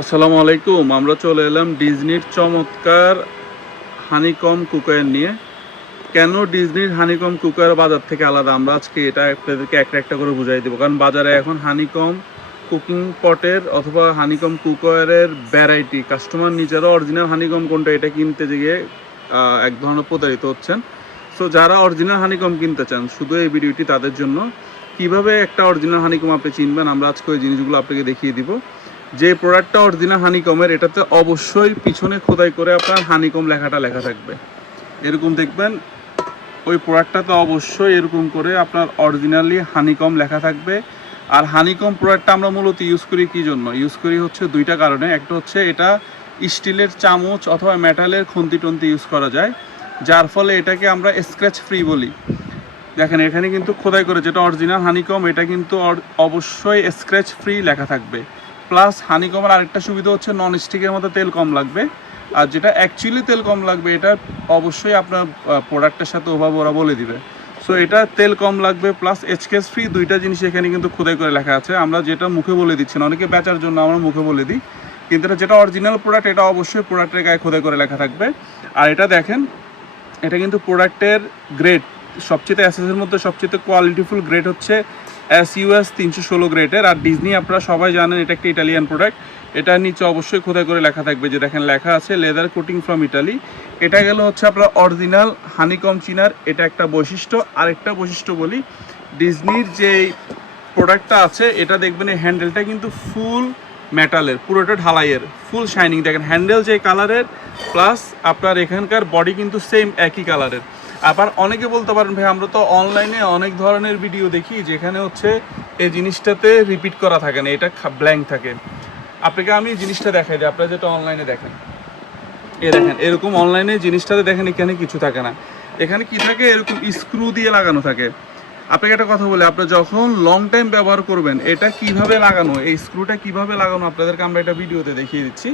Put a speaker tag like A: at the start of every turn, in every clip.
A: আসসালামু আলাইকুম, আমরা চলে এলাম ডিজনির চমৎকার হানিকম কুকার নিয়ে। কেন ডিজনির হানিকম কুকার বাজার থেকে আলাদা? আমরা আজকে এটা আপনাদেরকে একটা একটা করে বুঝাই দেবো। কারণ বাজারে এখন হানিকম কুকিং পটের অথবা হানিকম কুকারের ভ্যারাইটি কাস্টমার নিজেরা অরিজিনাল হানিকম কোনটা এটা কিনতে গিয়ে এক ধরনের প্রতারিত হচ্ছেন। সো যারা অরিজিনাল হানিকম কিনতে চান, শুধু এই ভিডিওটি তাদের জন্য। কীভাবে একটা অরিজিনাল হানিকম আপনি চিনবেন? আমরা আজকে ওই জিনিসগুলো আপনাকে দেখিয়ে দিব। যে প্রোডাক্টটা অরিজিনাল হানিকমের এটাতে অবশ্যই পিছনে খোদাই করে আপনার হানিকম লেখাটা লেখা থাকবে। এরকম দেখবেন, ওই প্রোডাক্টটাতে অবশ্যই এরকম করে আপনার অরিজিনালি হানিকম লেখা থাকবে। আর হানিকম প্রোডাক্টটা আমরা মূলত ইউজ করি কী জন্য? ইউজ করি হচ্ছে দুইটা কারণে। একটা হচ্ছে এটা স্টিলের চামচ অথবা মেটালের খন্তি টন্তি ইউজ করা যায়, যার ফলে এটাকে আমরা স্ক্র্যাচ ফ্রি বলি। দেখেন, এখানে কিন্তু খোদাই করে যেটা অরিজিনাল হানিকম এটা কিন্তু অবশ্যই স্ক্র্যাচ ফ্রি লেখা থাকবে। প্লাস হানিকমের আরেকটা সুবিধা হচ্ছে নন স্টিকের মতো তেল কম লাগবে। আর যেটা অ্যাকচুয়ালি তেল কম লাগবে, এটা অবশ্যই আপনার প্রোডাক্টের সাথে ওভাবে ওরা বলে দিবে। সো এটা তেল কম লাগবে প্লাস এইচকেস ফ্রি দুইটা জিনিস এখানে কিন্তু খোদাই করে লেখা আছে। আমরা যেটা মুখে বলে দিচ্ছি না, অনেকে বেচার জন্য আমরা মুখে বলে দিই। কিন্তু এটা যেটা অরিজিনাল প্রোডাক্ট এটা অবশ্যই প্রোডাক্টের গায়ে খোদাই করে লেখা থাকবে। আর এটা দেখেন, এটা কিন্তু প্রোডাক্টের গ্রেড সবচেয়ে অ্যাসেসের মধ্যে সবচেয়ে কোয়ালিটিফুল গ্রেড হচ্ছে এস ইউএস তিনশো ষোলো গ্রেটের আর ডিজনি আপনারা সবাই জানেন, এটা একটা ইটালিয়ান প্রোডাক্ট এটার নিচে অবশ্যই খোদাই করে লেখা থাকবে যে দেখেন, লেখা আছে লেদার কোটিং ফ্রম ইটালি এটা গেল হচ্ছে আপনার অরিজিনাল হানিকম চিনার, এটা একটা বৈশিষ্ট্য। আরেকটা বৈশিষ্ট্য বলি ডিজনির যে প্রোডাক্টটা আছে, এটা দেখবেন এই হ্যান্ডেলটা কিন্তু ফুল মেটালের পুরোটা ঢালাইয়ের ফুল শাইনিং দেখেন হ্যান্ডেল যে কালারের প্লাস আপনার এখানকার বডি কিন্তু সেম একই কালারের আবার অনেকে বলতে পারেন, ভাই, আমরা তো অনলাইনে অনেক ধরনের ভিডিও দেখি যেখানে হচ্ছে এই জিনিসটাতে রিপিট করা থাকে না, এটা ব্ল্যাঙ্ক থাকে। আপনাকে আমি জিনিসটা দেখাই দিই, আপনারা যেটা অনলাইনে দেখেন। এ দেখেন, এরকম অনলাইনে জিনিসটাতে দেখেন, এখানে কিছু থাকে না। এখানে কি থাকে? এরকম স্ক্রু দিয়ে লাগানো থাকে। আপনাকে একটা কথা বলি, আপনি যখন লং টাইম ব্যবহার করবেন, এটা কীভাবে লাগানো? এই স্ক্রুটা কীভাবে লাগানো? আপনাদেরকে আমরা এটা ভিডিওতে দেখিয়ে দিচ্ছি।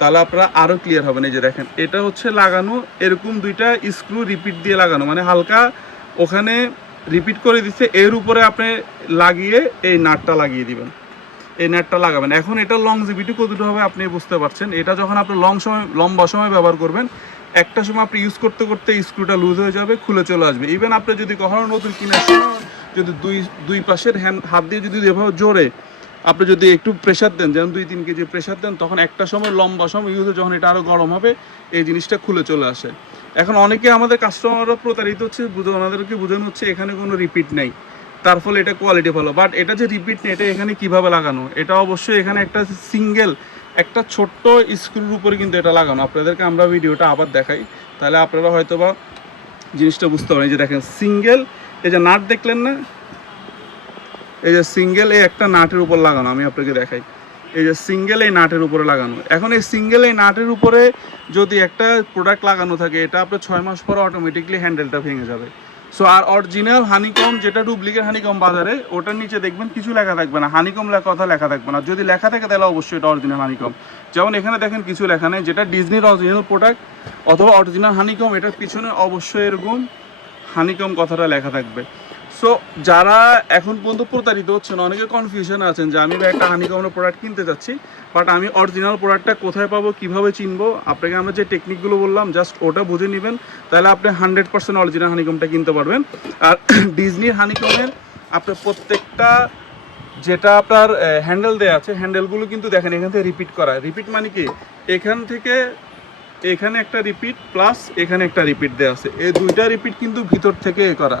A: তাহলে আপনারা আরও ক্লিয়ার হবেন। এই যে দেখেন, এটা হচ্ছে লাগানো, এরকম দুইটা স্ক্রু রিপিট দিয়ে লাগানো। মানে হালকা ওখানে রিপিট করে দিচ্ছে, এর উপরে আপনি লাগিয়ে এই নাটটা লাগিয়ে দিবেন। এই নেটটা লাগাবেন। এখন এটা লংজিভিটি কতটুকু হবে আপনি বুঝতে পারছেন। এটা যখন আপনি লং সময়, লম্বা সময় ব্যবহার করবেন, একটা সময় আপনি ইউজ করতে করতে স্ক্রুটা লুজ হয়ে যাবে, খুলে চলে আসবে। ইভেন আপনি যদি কখনো নতুন কিনে যদি দুই দুই পাশের হ্যান্ড হাত দিয়ে যদি এভাবে জোরে আপনি যদি একটু প্রেশার দেন, যেমন দুই, তিন কেজি প্রেশার দেন, তখন একটা সময়, লম্বা সময় ইউজে যখন এটা আরও গরম হবে, এই জিনিসটা খুলে চলে আসে। এখন অনেকে আমাদের কাস্টমাররা প্রতারিত হচ্ছে, বুঝে ওনাদেরকে বোঝানো হচ্ছে, এখানে কোনো রিপিট নেই। তার ফলে এটা কোয়ালিটি ভালো। বাট এটা যে রিপিট নেই, এটা এখানে কীভাবে লাগানো? এটা অবশ্যই এখানে একটা সিঙ্গেল একটা ছোট্ট স্ক্রুর উপরে কিন্তু এটা লাগানো। আপনাদেরকে আমরা ভিডিওটা আবার দেখাই। তাহলে আপনারা হয়তো বা জিনিসটা বুঝতে পারেন। যে দেখেন সিঙ্গেল এই যে নাট দেখলেন না? এই যে সিঙ্গেল এই একটা নাটের উপর লাগানো, আমি আপনাকে দেখাই। এই যে সিঙ্গেল এই নাটের উপরে লাগানো। এখন এই সিঙ্গেল এই নাটের উপরে যদি একটা প্রোডাক্ট লাগানো থাকে, এটা আপনার ছয় মাস পরে অটোমেটিকলি হ্যান্ডেলটা ভেঙে যাবে। সো আর অরিজিনাল হানিকম যেটা ডুপ্লিকেট হানিকম বাজারে, ওটার নিচে দেখবেন কিছু লেখা থাকবে না। হানিকম লেখা কথা লেখা থাকবে না। যদি লেখা থাকে, তাহলে অবশ্যই এটা অরিজিনাল হানিকম যেমন এখানে দেখেন কিছু লেখা নেই, যেটা ডিজনির অরিজিনাল প্রোডাক্ট অথবা অরিজিনাল হানিকম এটার পিছনে অবশ্যই এরকম হানিকম কথাটা লেখা থাকবে। সো যারা এখন পর্যন্ত প্রতারিত হচ্ছেন, অনেকে কনফিউশন আছেন যে আমি একটা হানিকমের প্রোডাক্ট কিনতে যাচ্ছি বাট আমি অরিজিনাল প্রোডাক্টটা কোথায় পাবো, কীভাবে চিনবো? আপনাকে আমরা যে টেকনিকগুলো বললাম জাস্ট ওটা বুঝে নেবেন, তাহলে আপনি হান্ড্রেড পার্সেন্ট অরিজিনাল হানিকমটা কিনতে পারবেন। আর ডিজনির হানিকমের আপনার প্রত্যেকটা যেটা আপনার হ্যান্ডেল দেওয়া আছে হ্যান্ডেলগুলো কিন্তু দেখেন, এখান থেকে রিপিট করা। রিপিট মানে কি? এখান থেকে এখানে একটা রিপিট প্লাস এখানে একটা রিপিট দেওয়া আছে। এই দুইটা রিপিট কিন্তু ভিতর থেকে করা।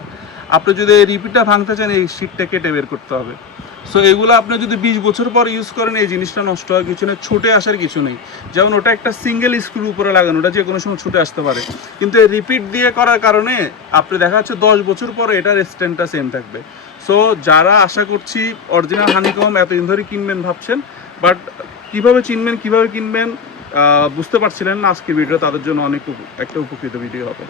A: আপনি যদি এই রিপিটটা ভাঙতে চান, এই শিটটা কেটে বের করতে হবে। সো এগুলো আপনি যদি বিশ বছর পর ইউজ করেন, এই জিনিসটা নষ্ট হওয়ার কিছু নেই, ছুটে আসার কিছু নেই। যেমন ওটা একটা সিঙ্গেল স্ক্রু উপরে লাগানো, ওটা যে কোনো সময় ছুটে আসতে পারে। কিন্তু এই রিপিট দিয়ে করার কারণে আপনি দেখা যাচ্ছে দশ বছর পরে এটার স্ট্যান্ডটা সেম থাকবে। সো যারা আশা করছি অরিজিনাল হানিকম এতদিন ধরে কিনবেন ভাবছেন বাট কীভাবে চিনবেন, কীভাবে কিনবেন বুঝতে পারছিলেন না, আজকের ভিডিও তাদের জন্য অনেক একটা উপকৃত ভিডিও হবে।